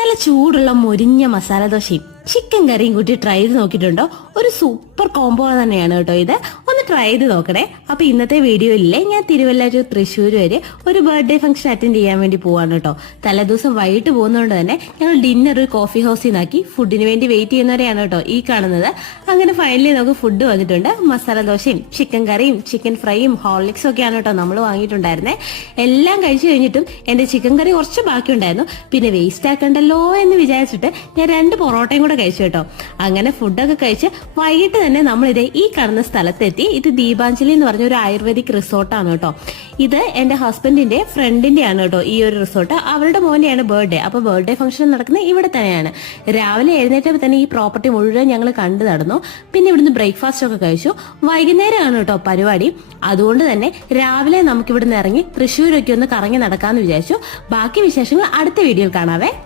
നല്ല ചൂടുള്ള മൊരിഞ്ഞ മസാല ദോശയും ചിക്കൻ കറിയും കൂട്ടി ട്രൈ ചെയ്ത് നോക്കിയിട്ടുണ്ടോ? ഒരു സൂപ്പർ കോംബോ തന്നെയാണ് കേട്ടോ ഇത്. ഒന്ന് ട്രൈ ചെയ്ത് നോക്കണേ. അപ്പൊ ഇന്നത്തെ വീഡിയോയിലെ ഞാൻ തിരുവല്ല ടു തൃശ്ശൂർ വരെ ഒരു ബർത്ത്ഡേ ഫംഗ്ഷൻ അറ്റൻഡ് ചെയ്യാൻ വേണ്ടി പോവാണ് കേട്ടോ. തലേദിവസം വൈകിട്ട് പോകുന്നതുകൊണ്ട് തന്നെ ഞങ്ങൾ ഡിന്നർ ഒരു കോഫി ഹൗസിൽ നിന്നാക്കി ഫുഡിന് വേണ്ടി വെയിറ്റ് ചെയ്യുന്നവരെയാണ് കേട്ടോ ഈ കാണുന്നത്. അങ്ങനെ ഫൈനലി നമുക്ക് ഫുഡ് വന്നിട്ടുണ്ട്. മസാല ദോശയും ചിക്കൻ കറിയും ചിക്കൻ ഫ്രൈയും ഹോർലിക്സും ഒക്കെയാണ് കേട്ടോ നമ്മൾ വാങ്ങിയിട്ടുണ്ടായിരുന്നേ. എല്ലാം കഴിച്ചു കഴിഞ്ഞിട്ടും എന്റെ ചിക്കൻ കറി കുറച്ച് ബാക്കിയുണ്ടായിരുന്നു. പിന്നെ വേസ്റ്റ് ആക്കണ്ടല്ലോ എന്ന് വിചാരിച്ചിട്ട് ഞാൻ 2 പൊറോട്ടയും കൂടെ കഴിച്ചു കേട്ടോ. അങ്ങനെ ഫുഡൊക്കെ കഴിച്ച് വൈകിട്ട് തന്നെ നമ്മളിത് ഈ കാണുന്ന സ്ഥലത്തെത്തി. ഇത് ദീപാഞ്ജലി എന്ന് പറഞ്ഞ ഒരു ആയുർവേദിക് റിസോർട്ടാണ് കേട്ടോ. ഇത് എന്റെ ഹസ്ബൻഡിന്റെ ഫ്രണ്ടിന്റെ ആണ് കേട്ടോ ഈ ഒരു റിസോർട്ട്. അവരുടെ മോന്റെയാണ് ബർത്ത്ഡേ. അപ്പൊ ബർത്ത്ഡേ ഫംഗ്ഷൻ നടക്കുന്നത് ഇവിടെ തന്നെയാണ്. രാവിലെ എഴുന്നേറ്റപ്പോൾ തന്നെ ഈ പ്രോപ്പർട്ടി മുഴുവൻ ഞങ്ങൾ കണ്ടു നടന്നു. പിന്നെ ഇവിടുന്ന് ബ്രേക്ക്ഫാസ്റ്റ് ഒക്കെ കഴിച്ചു. വൈകുന്നേരമാണ് കേട്ടോ പരിപാടി. അതുകൊണ്ട് തന്നെ രാവിലെ നമുക്ക് ഇവിടുന്ന് ഇറങ്ങി തൃശ്ശൂരൊക്കെ ഒന്ന് കറങ്ങി നടക്കാന്ന് വിചാരിച്ചു. ബാക്കി വിശേഷങ്ങൾ അടുത്ത വീഡിയോയിൽ കാണാവേ.